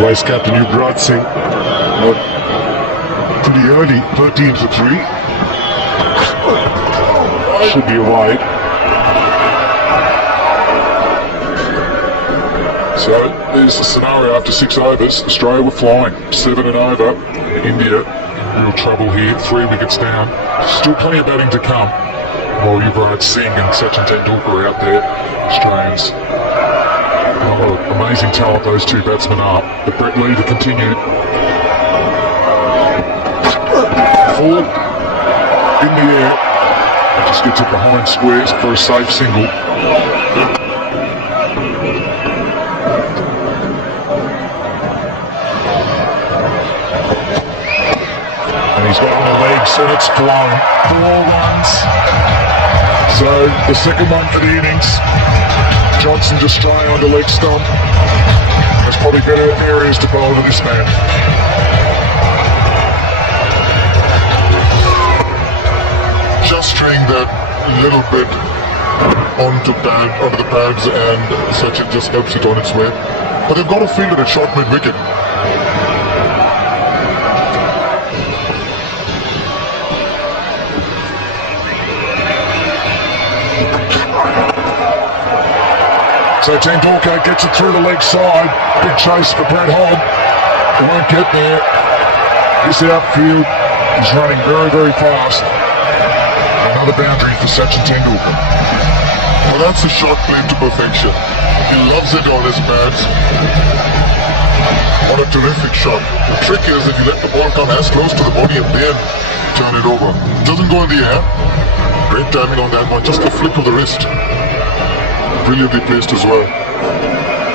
Vice captain Yuvraj Singh. Pretty early, 13 for 3. Should be a wide. So there's the scenario after 6 overs. Australia were flying 7 and over. India real trouble here, 3 wickets down. Still plenty of batting to come. While Yuvraj Singh and Sachin Tendulkar out there, Australians. What amazing talent those two batsmen are. But Brett Lee to continue. Full in the air. Just gets it behind squares for a safe single. And he's got on the legs and it's flown. 4 runs. So the second one for the innings. Johnson just trying on the leg stump. There's probably better areas to bowl to this man. Just string that little bit onto the pads and Sachin just helps it on its way. But they've got to field it at short mid-wicket. So Tendulkar gets it through the leg side. Big chase for Brett Hogg. He won't get there. This outfield is running very, very fast. Another boundary for Sachin Tendulkar. Well, that's a shot played to perfection. He loves it on his pads. What a terrific shot. The trick is if you let the ball come as close to the body and then turn it over. It doesn't go in the air. Great timing on that one. Just a flick of the wrist. Brilliantly placed as well.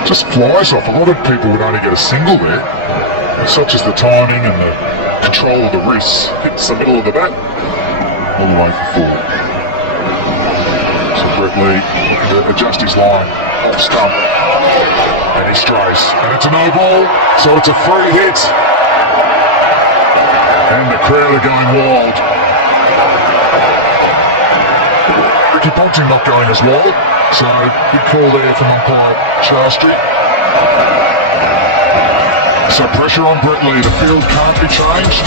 Just flies off. A lot of people would only get a single there. Such as the timing and the control of the wrists. Hits the middle of the bat. All the way for 4. So Brett Lee looking to adjust his line. Off stump. And he strays. And it's a no ball. So it's a free hit. And the crowd are going wild. Ricky Ponting not going as wild. So, big call there from umpire Shastri. So pressure on Brett Lee. The field can't be changed.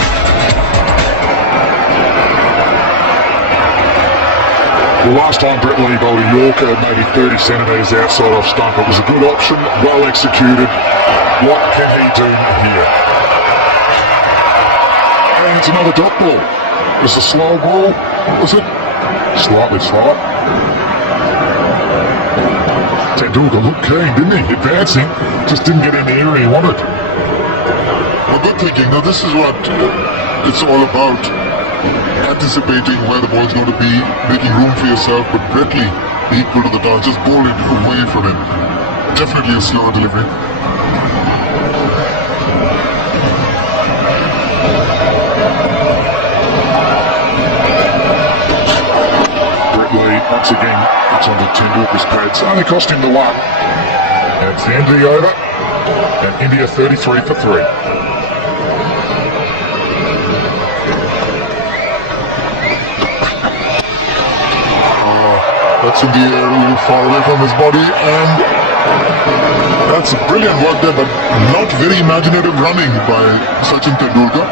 The last time Brett Lee bowled a Yorker, maybe 30 centimetres outside off stump. It was a good option, well executed. What can he do here? And it's another dot ball. It was a slow ball, was it? Slightly slow. Tendulkar looked keen, didn't he? Advancing, just didn't get in the area he wanted. Well, good thinking. Now this is what it's all about. Anticipating where the ball's going to be, making room for yourself, but Brett Lee, equal to the dance, just bowl it away from him. Definitely a slower delivery. Brett Lee, once again, it's onto Tendulkar's pads. Only cost him the 1. And it's the end of the over. And India 33 for 3. That's in the air, a little far away from his body, and that's brilliant work there, but not very imaginative running by Sachin Tendulkar.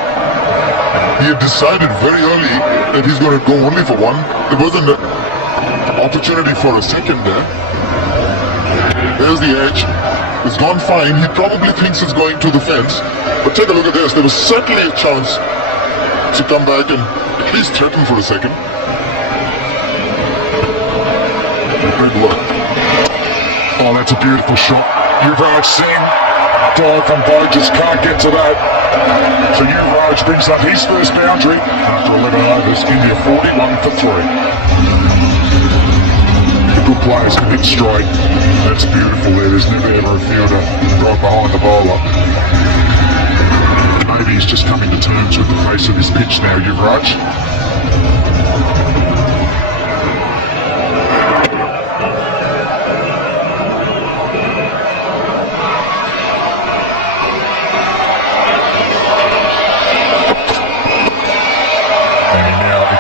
He had decided very early that he's going to go only for 1. There wasn't an opportunity for a second there. There's the edge. It's gone fine. He probably thinks it's going to the fence, but take a look at this. There was certainly a chance to come back and at least threaten for a second. Good look. Oh, that's a beautiful shot. Yuvraj Singh, dive from boat, just can't get to that. So Yuvraj brings up his first boundary after 11 overs. India 41 for 3. The good players can hit straight. That's beautiful there. There's never ever a fielder right behind the bowler. Maybe he's just coming to terms with the pace of his pitch now, Yuvraj.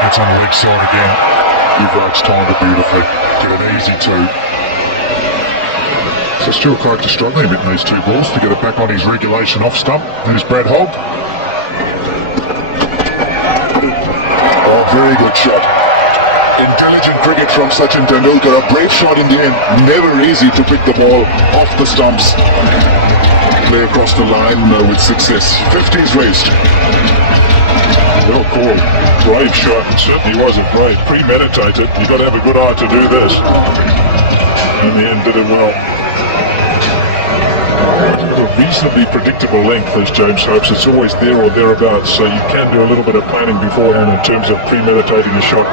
It's on the leg side again. Yuvraj timed it beautifully. Did an easy 2. So So Stuart Clark just struggling a bit in these two balls to get it back on his regulation off stump. There's Brad Hogg. Oh, very good shot. Intelligent cricket from Sachin Tendulkar. A brave shot in the end. Never easy to pick the ball off the stumps. Play across the line with success. 50s raised. Well called. Brave shot. It certainly wasn't brave. Premeditated. You've got to have a good eye to do this. In the end, did it well. A reasonably predictable length, as James hopes. It's always there or thereabouts, so you can do a little bit of planning beforehand in terms of premeditating a shot.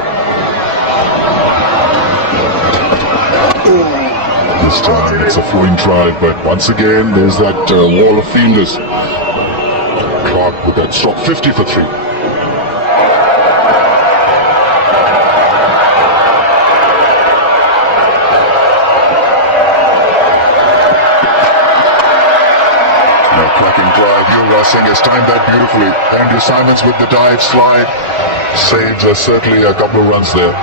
This time it's a flowing try, but once again there's that wall of fielders. Clark with that stop, 50 for 3. Cracking drive. Yuvraj Singh has timed that beautifully. Andrew Simons with the dive slide saves certainly a couple of runs there.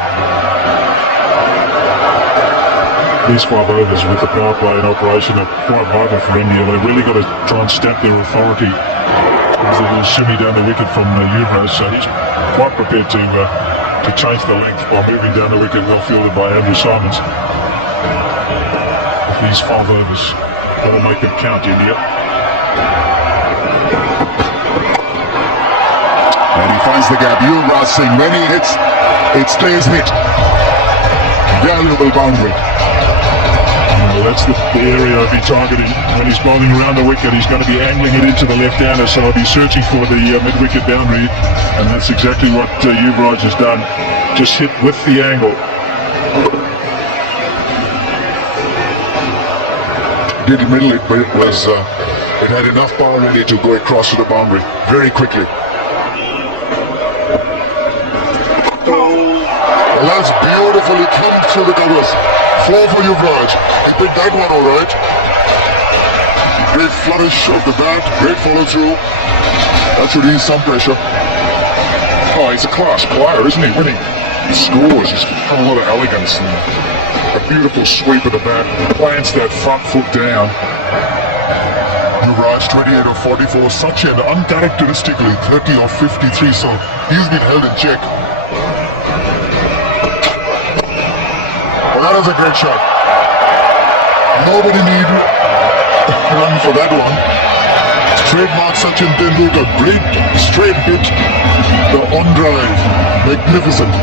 These 5 overs with the power play in operation are quite vital for India. They've really got to try and stamp their authority. There's a little shimmy down the wicket from Yuvraj, so he's quite prepared to change the length by moving down the wicket, well fielded by Andrew Simons. With these 5 overs, that'll make them count, India. And he finds the gap. Yuvraj Singh, when he hits, it stays hit. Valuable boundary. Well, that's the area I'll be targeting. When he's bowling around the wicket, he's going to be angling it into the left-hander, so I'll be searching for the mid-wicket boundary, and that's exactly what Yuvraj has done. Just hit with the angle. Didn't middle it, but it had enough power in it to go across to the boundary very quickly. Well, that's beautifully cleaned through the covers. 4 for Yuvraj. He picked that one all right. Great flourish of the bat, great follow through. That should ease some pressure. Oh, he's a class player, isn't he? Winning scores. He's got a lot of elegance and a beautiful sweep of the bat. Plants that front foot down. Yuvraj 28 of 44. Sachin uncharacteristically 30 of 53. So he's been held in check. Well, that was a great shot. Nobody need run for that one. Trademark Sachin Tendulkar. Great straight hit. The on drive. Magnificent.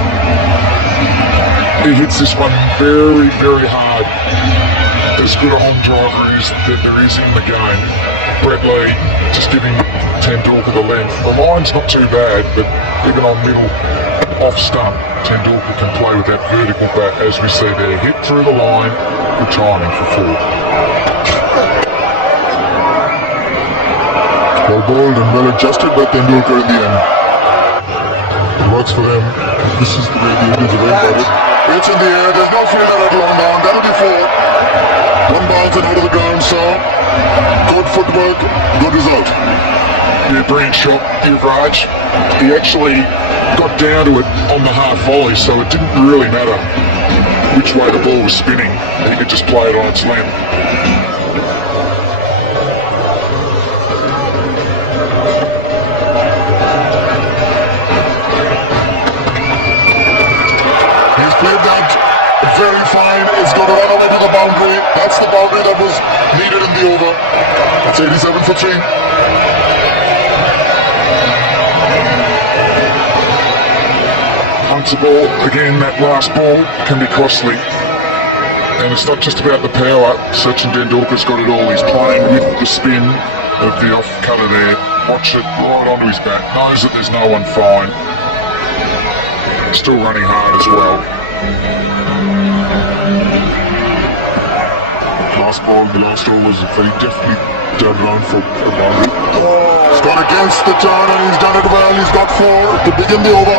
He hits this one very, very hard. As good a home driver is that there is in the game. Brett Lee just giving Tendulkar the length. The line's not too bad, but even on middle, off stump, Tendulkar can play with that vertical bat, as we see there. Hit through the line, good timing for 4. Well bowled and well adjusted by Tendulkar in the end. It works for them. This is the way the Indians are going about it. It's in the air, there's no fielder at long down, that'll be 4. One bounce and out of the ground, so good footwork, good result. Yeah, brilliant shot, Yuvraj. He actually got down to it on the half volley, so it didn't really matter which way the ball was spinning. He could just play it on its length. He's played that very fine. It's going to run over to the boundary. That's the boundary that was needed in the over. That's 87 for 3. Hunts the ball, again that last ball can be costly. And it's not just about the power. Sachin Tendulkar's got it all. He's playing with the spin of the off cutter there. Watch it right onto his bat. Knows that there's no one fine. Still running hard as well. Last ball, the last over was very deftly turned around for a boundary. He's gone against the turn and he's done it well. He's got 4 to begin the over.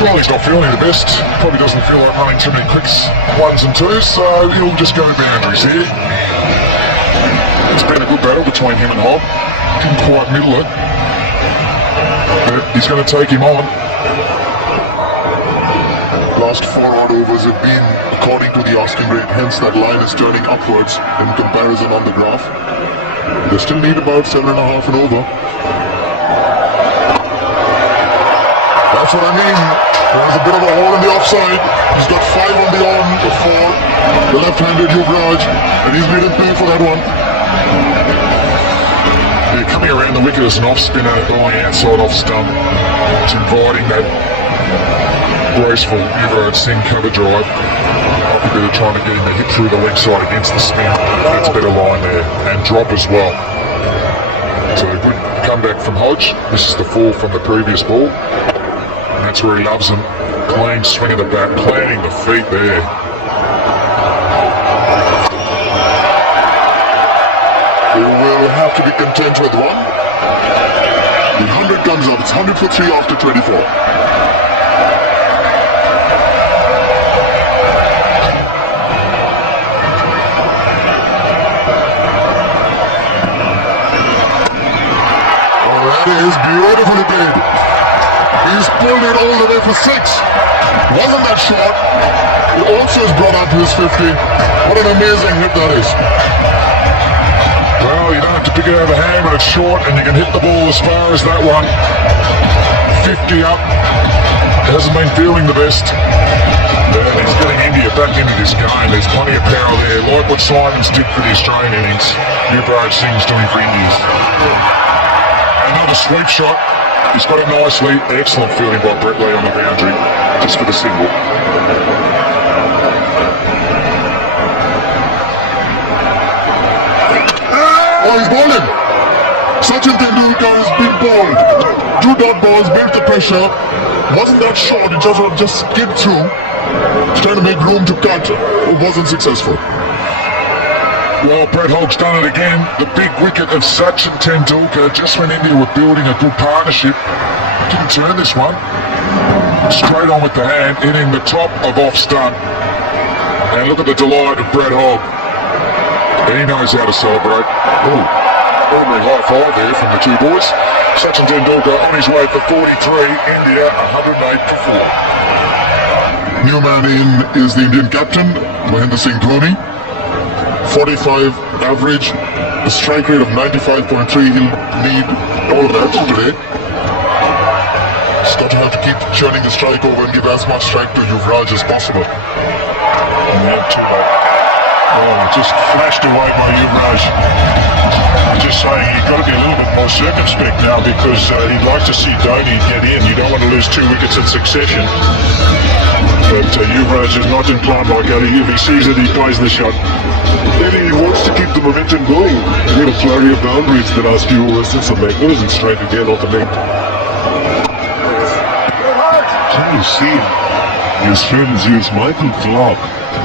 Well, he's not feeling the best. Probably doesn't feel like running too many quicks, 1s and 2s, so he'll just go boundaries here. It's been a good battle between him and Hogg. Didn't quite middle it. But he's going to take him on. last 4 odd overs have been according to the asking rate, hence that line is turning upwards in comparison on the graph. They still need about 7.5 and over. That's what I mean. There's a bit of a hole in the offside. He's got 5 on the on for the left-handed Yuvraj, and he's made him pay for that one. They're coming around the wicket as an off-spinner going outside off stump. It's inviting that graceful Yuvraj Singh cover drive. Might be better trying to get him to hit through the leg side against the spin. That's a better line there. And drop as well. So a good comeback from Hodge. This is the 4 from the previous ball. And that's where he loves them. Clean swing of the bat, planting the feet there. He will have to be content with one. The 100 comes up. It's 100 for 3 after 24. Oh, that is beautifully played. He's pulled it all the way for 6. Wasn't that short? He also has brought up his 50. What an amazing hit that is. Well, you don't have to pick it out of the hand when it's short, and you can hit the ball as far as that one. 50 up. Hasn't been feeling the best. And he's getting India back into this game. There's plenty of power there. Like what Simons did for the Australian innings, Yuvraj Singh's doing for India's. Another sweep shot. He's got it nicely. Excellent fielding by Brett Lee on the boundary, just for the single. Oh, he's bowling. Sachin Tendulkar has been bowled. 2 dot balls, built the pressure. Wasn't that short, it just skipped through. Trying to make room to cut. It wasn't successful. Well, Brett Hogg's done it again. The big wicket of Sachin Tendulkar, just when India were building a good partnership. Didn't turn this one. Straight on with the hand, hitting the top of off stump. And look at the delight of Brett Hogg. He knows how to celebrate. Oh, ordinary high five there from the two boys. Sachin Tendulkar on his way for 43. India 108 for 4. New man in is the Indian captain, Mahendra Singh Dhoni. 45 average, a strike rate of 95.3. He'll need all of that today. He's got to have to keep churning the strike over and give as much strike to Yuvraj as possible. Not too late. Oh, just flashed away by Yuvraj. I'm just saying you've got to be a little bit more circumspect now because he'd like to see Dhoni get in. You don't want to lose 2 wickets in succession. But Yuvraj is not inclined like that. If he sees it, he plays the shot. Maybe he wants to keep the momentum going. He had a flurry of boundaries the last few overs. It's a magnificent strike again off the leg. You see, his friends use Michael Clark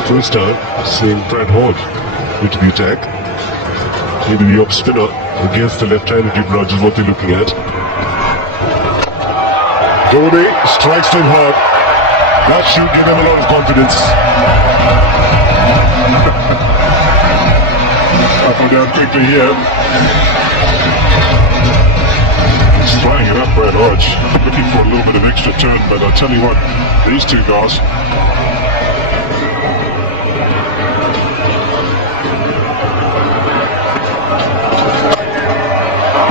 first time, saying Brad Hodge into the attack. Maybe the off spinner against the left-handed Yuvraj is what they're looking at. Dhoni strikes too hard. That should give him a lot of confidence. Up and down quickly here. He's flying it up, Brad Hodge. Looking for a little bit of extra turn, but I'll tell you what, these two guys.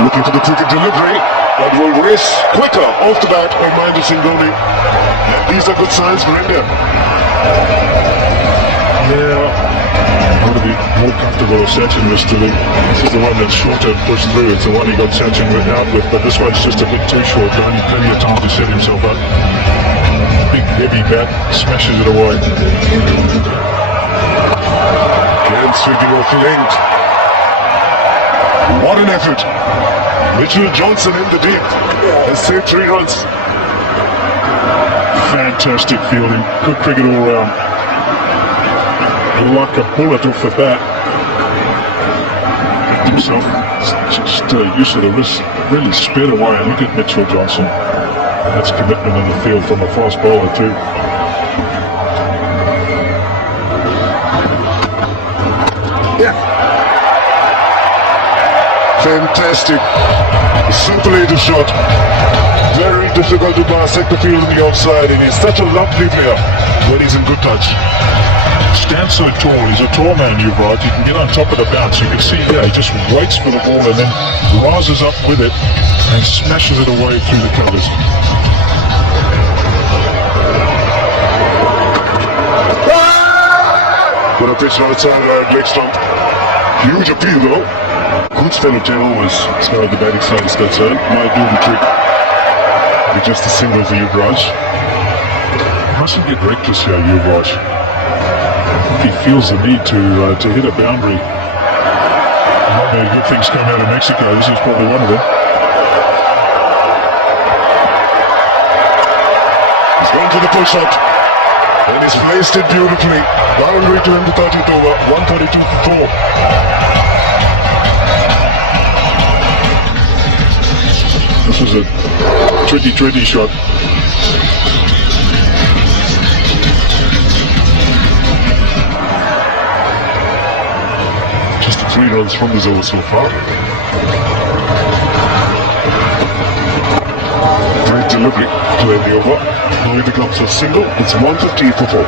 Looking for the cricket delivery. That will race quicker off the bat by Mahendra Singh Dhoni. And these are good signs for India. Yeah. I want to be more comfortable if Sachin was still in. This is the one that's shorter, pushed through. It's the one he got Sachin out with, but this one's just a bit too short. Only plenty of time to set himself up. Big heavy bat, smashes it away. Again, sweeping off length. What an effort. Mitchell Johnson in the deep has saved 3 runs. Fantastic fielding. Good cricket all round. Like a bullet off the bat. Himself just use of the wrist really sped away. And look at Mitchell Johnson. That's commitment in the field from a fast bowler too. Fantastic. Superlative shot. Very difficult to dissect the field on the outside, and he's such a lovely player when he's in good touch. Stands so tall, he's a tall man, Yuvraj. He can get on top of the bounce. You can see there, he just waits for the ball and then rises up with it and smashes it away through the covers. But a pitch outside leg stump. Huge appeal though. Good stand of 10 overs as far as the batting side is concerned. Might do the trick with just a single for Yuvraj. Mustn't get reckless here, Yuvraj. He feels the need to hit a boundary. Not many good things come out of Mexico. This is probably one of them. He's gone to the pull shot. And he's placed it beautifully. Boundary to him to touch it over. 132 for 4. This was a 20-20 shot. Just 3 runs from this over so far. Great delivery to end the over. Now it becomes a single. It's 150 for 4.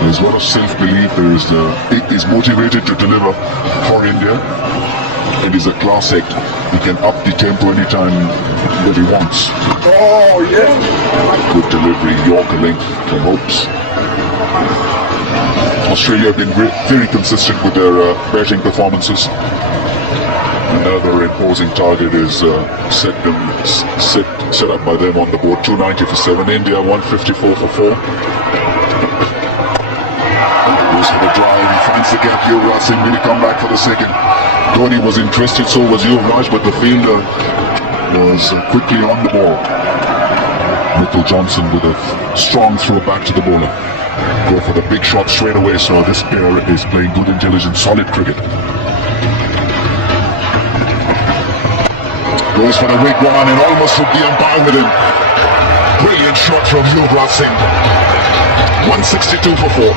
There's a lot of self-belief. He is motivated to deliver for India. It is a class act. He can up the tempo anytime that he wants. Oh, yeah. Good delivery, Yorker length and hopes. Australia have been very consistent with their batting performances. Another imposing target is set up by them on the board. 290 for 7. India 154 for 4. Goes for the drive. He finds the gap. Yuvraj Singh will come back for the second. Dhoni was interested, so was Yuvraj, but the fielder was quickly on the ball. Mitchell Johnson with a strong throw back to the bowler. Go for the big shot straight away, so this pair is playing good intelligent, solid cricket. Goes for the big one and almost took the umpire with him. Brilliant shot from Yuvraj Singh. 162 for 4.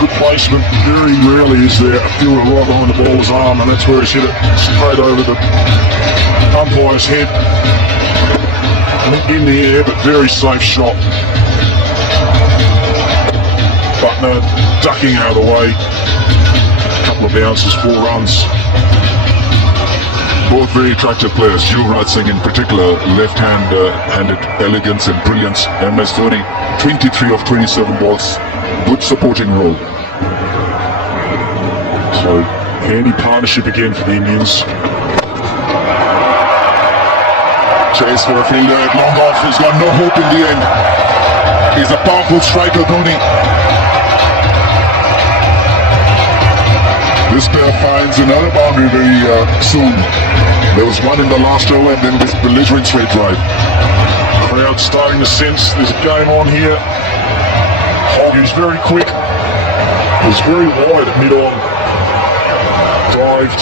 Good placement. Very rarely is there a fielder right behind the bowler's arm, and that's where he's hit it straight over the umpire's head. In the air, but very safe shot. Butner ducking out of the way. A couple of bounces, 4 runs. Both very attractive players. Yuvraj Singh in particular, left-handed elegance and brilliance. MS Dhoni, 23 of 27 balls. Good supporting role. So, handy partnership again for the Indians. Chase for a fielder at long off. He's got no hope in the end. He's a powerful striker, Dhoni. This pair finds another boundary very soon. There was one in the last over and then this belligerent straight drive. Crowd starting to sense there's a game on here. He's very quick. He's very wide at mid-on. Dived.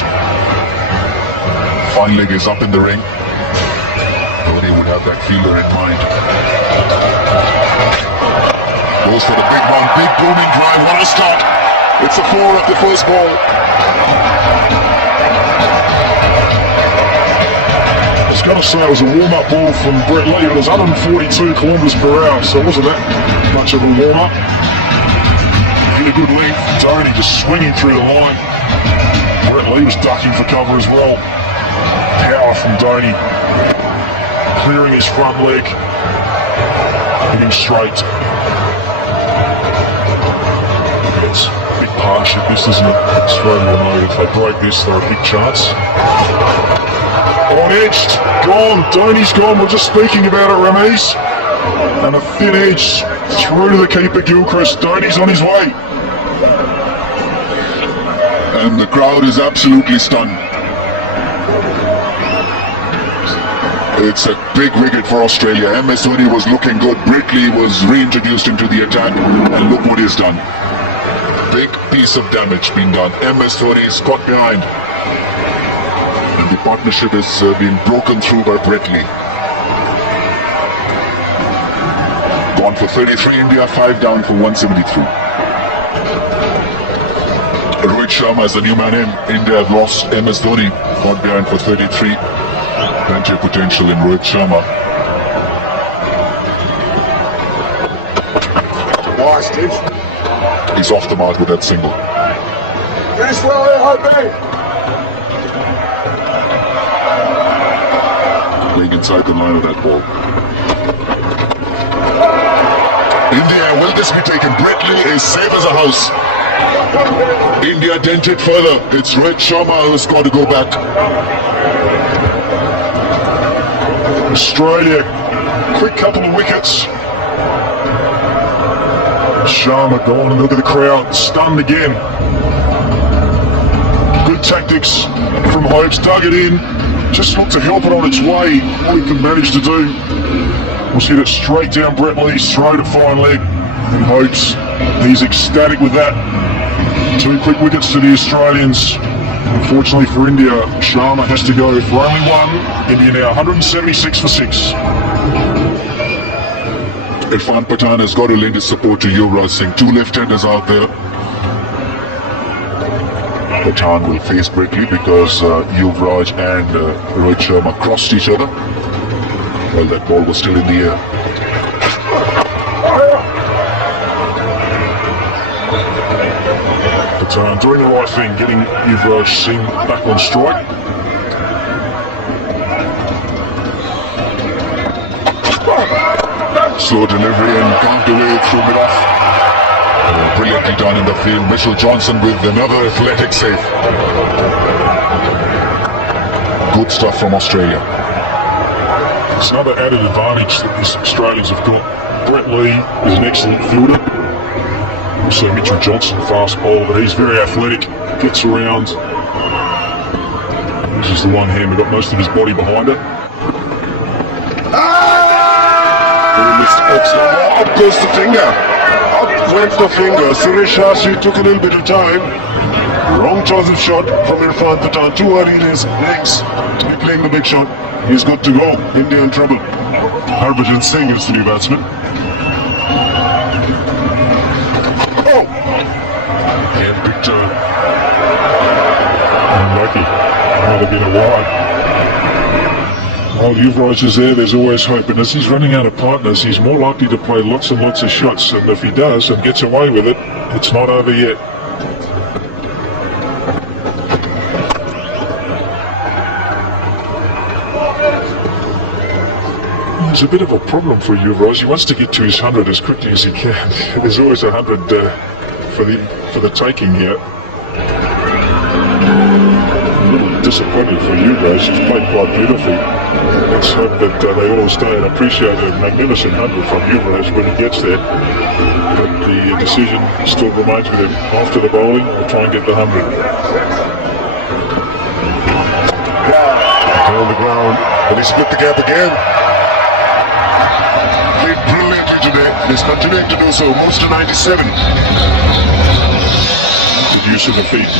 Fine leg is up in the ring. Dhoni would have that fielder in mind. Goes for the big one. Big booming drive. What a start. It's a 4 of the first ball. I was going to say it was a warm-up ball from Brett Lee. It was 142 kilometres per hour, so it wasn't that much of a warm-up. Hit a good length. Dhoni just swinging through the line. Brett Lee was ducking for cover as well. Power from Dhoni. Clearing his front leg. Hitting straight. It's a big partnership, this, isn't it? Australia will know if they break this, they're a big chance. On edge, gone. Dhoni's gone. We're just speaking about it, Ramiz. And a thin edge through to the keeper, Gilchrist. Dhoni's on his way. And the crowd is absolutely stunned. It's a big wicket for Australia. MS Dhoni was looking good. Brett Lee was reintroduced into the attack. And look what he's done. Big piece of damage being done. MS Dhoni is caught behind. And the partnership has been broken through by Brett Lee. Gone for 33 India, 5 down for 173. Rohit Sharma is the new man in. India have lost MS Dhoni, got behind for 33. Plenty of potential in Rohit Sharma. He's off the mark with that single. Playing inside the line of that ball. India, will this be taken? Brett Lee is safe as a house. India dented further. It's Rohit Sharma who's got to go back. Australia, quick couple of wickets. Sharma gone, and look at the crowd, stunned again. Good tactics from Hopes, dug it in, just looked to help it on its way. All he could manage to do was hit it straight down Brett Lee's throat, a fine leg, and Hopes, he's ecstatic with that. 2 quick wickets to the Australians. Unfortunately for India, Sharma has to go for only one. India now 176 for 6. Irfan Pathan has got to lend his support to Yuvraj Singh. 2 left-handers out there. Pathan will face Brett Lee because Yuvraj and Rohit Sharma crossed each other while that ball was still in the air. Pathan doing the right thing, getting Yuvraj Singh back on strike. Slow delivery and counted away, threw it off. Brilliantly done in the field. Mitchell Johnson with another athletic save. Good stuff from Australia. It's another added advantage that the Australians have got. Brett Lee is an excellent fielder. Also Mitchell Johnson, fast bowler, but he's very athletic, gets around. Uses the one hand, we've got most of his body behind it. Up goes the finger. Up went the finger. Suresh Hashi took a little bit of time. Wrong choice of shot from Irfan Pathan. Too early in his legs to be playing the big shot. He's got to go. India in trouble. Harbhajan Singh is the new batsman. Oh! And big time. Unlucky. Might have been a wide. While Yuvraj is there, there's always hope. And as he's running out of partners, he's more likely to play lots and lots of shots. And if he does and gets away with it, it's not over yet. There's a bit of a problem for Yuvraj. He wants to get to his 100 as quickly as he can. There's always 100 for the taking here. Disappointed for Yuvraj. He's played quite beautifully. Let's hope that they all stay and appreciate a magnificent 100 from Yuvraj when he gets there. But the decision still remains with him. After the bowling, we'll try and get the 100. On the ground, and he split the gap again. Played brilliantly today. He's continuing to do so. Most to 97. Good use of the feet.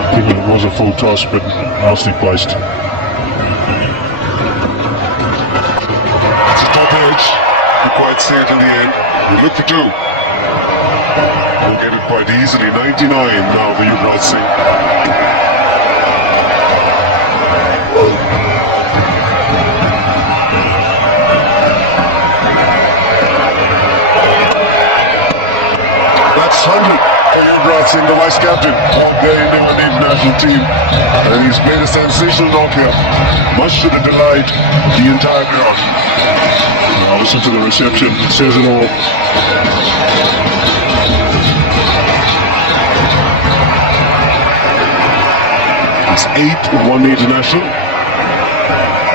I think it was a full toss, but nicely placed. It's a top edge. You quite see it in the end. We look for 2. We'll get it quite easily. 99 now for Yuvraj Singh. That's 100 for Yuvraj Singh, the vice captain of the England international team. And he's made a sensational knock here, much to the delight of the entire crowd. Now listen to the reception. It says it all. It's 8-1 international.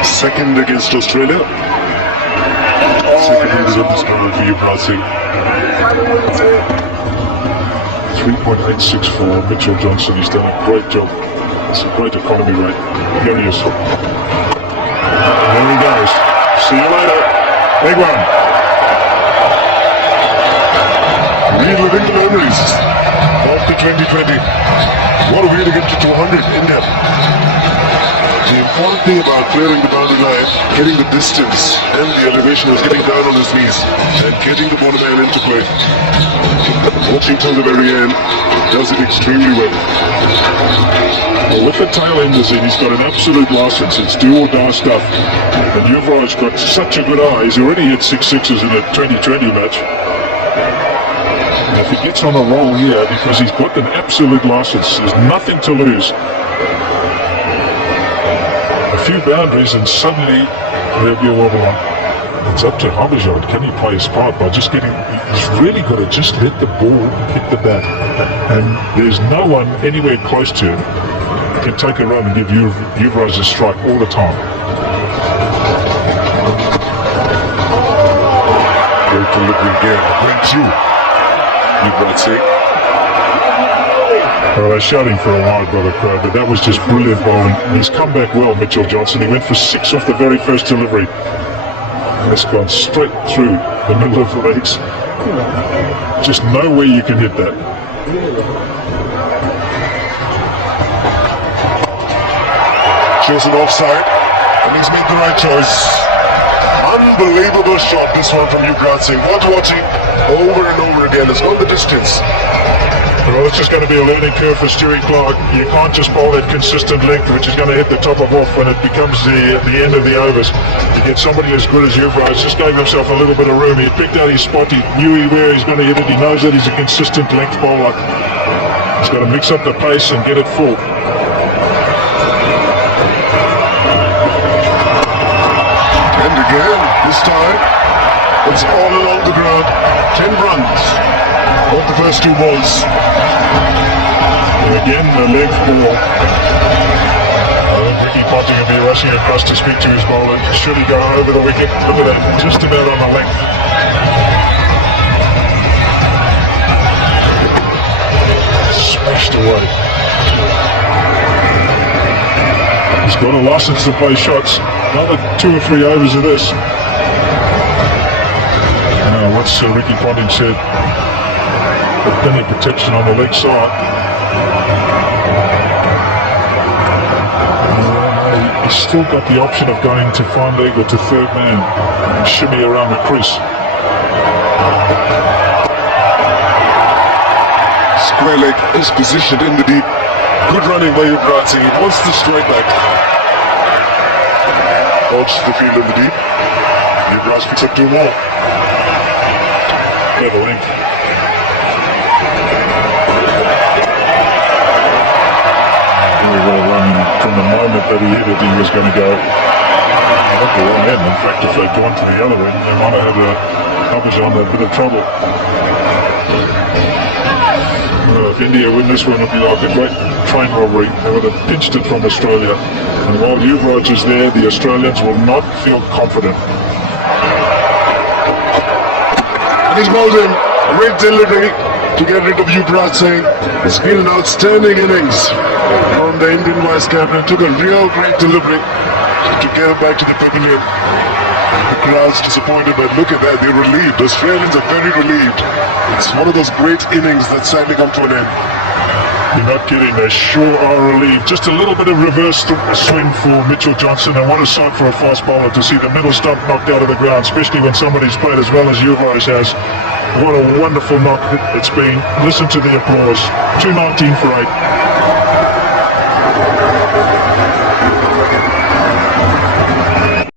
Second against Australia. Second hundred of this moment for Yuvraj Singh. 3.86 for Mitchell Johnson. He's done a great job. It's a great economy rate. Here he is. There he goes. See you later. Big one. Reliving the memories of the 2020. What a way to get to 200 India. The important thing about clearing the boundary line, getting the distance and the elevation was getting down on his knees and getting the ball man into play. Watching till the very end, does it extremely well. Well, with the tail enders in, he's got an absolute license. It's do or die stuff. And Yuvraj got such a good eye. He's already hit 6 sixes in a 2020 match. And if he gets on a roll here, because he's got an absolute license, there's nothing to lose. A few boundaries and suddenly there'll be a wobble on. It's up to Yuvraj. Can he play his part by just getting... He's really got to just let the ball hit the bat. And there's no one anywhere close to him who can take a run and give Yuvraj a strike all the time. Great delivery again. Great two. Yuvraj Singh. Well, they shot him for a while, Brother Crow, but that was just brilliant bowling. He's come back well, Mitchell Johnson. He went for 6 off the very first delivery. That's gone straight through the middle of the legs. Just no way you can hit that. Chosen offside, and he's made the right choice. Unbelievable shot, this one from Yuvraj Singh. Worth watching over and over again. It's gone the distance. Well, it's just going to be a learning curve for Stewie Clark. You can't just bowl that consistent length, which is going to hit the top of off when it becomes the end of the overs. You get somebody as good as Yuvraj, just gave himself a little bit of room. He picked out his spot. He knew where he's going to hit it. He knows that he's a consistent length bowler. He's got to mix up the pace and get it full. And again, this time, it's all along the ground. 10 runs off the first 2 balls. And again, the leg ball. I think Ricky Ponting will be rushing across to speak to his bowler. Should he go over the wicket? Look at that, just about on the length. Smashed away. He's got a license to play shots. Another 2 or 3 overs of this. What's Ricky Ponting said? Plenty of protection on the leg side. He's still got the option of going to fine leg or to third man and shimmy around the crease. Square leg is positioned in the deep. Good running by Yuvraj Singh. He wants the strike back. Dodges the field in the deep. Yuvraj picks up 2 more. Better length. Very well run. From the moment that he hit it, he was going to go up the wrong end. In fact, if they'd gone to the other end, they might have had Yuvraj a bit of trouble. If India win this one, it'll be like a great train robbery. They would have pinched it from Australia. And while Yuvraj is there, the Australians will not feel confident. He's bowled in. Great delivery to get rid of Yuvraj Singh. It's been an outstanding innings from the Indian vice captain. Took a real great delivery to get him back to the pavilion. The crowd's disappointed, but look at that. They're relieved. The Australians are very relieved. It's one of those great innings that sadly come to an end. You're not kidding, they sure are relieved. Just a little bit of reverse swing for Mitchell Johnson, and what a sight for a fast bowler to see the middle stump knocked out of the ground, especially when somebody's played as well as Yuvraj has. What a wonderful knock it's been. Listen to the applause. 219 for 8.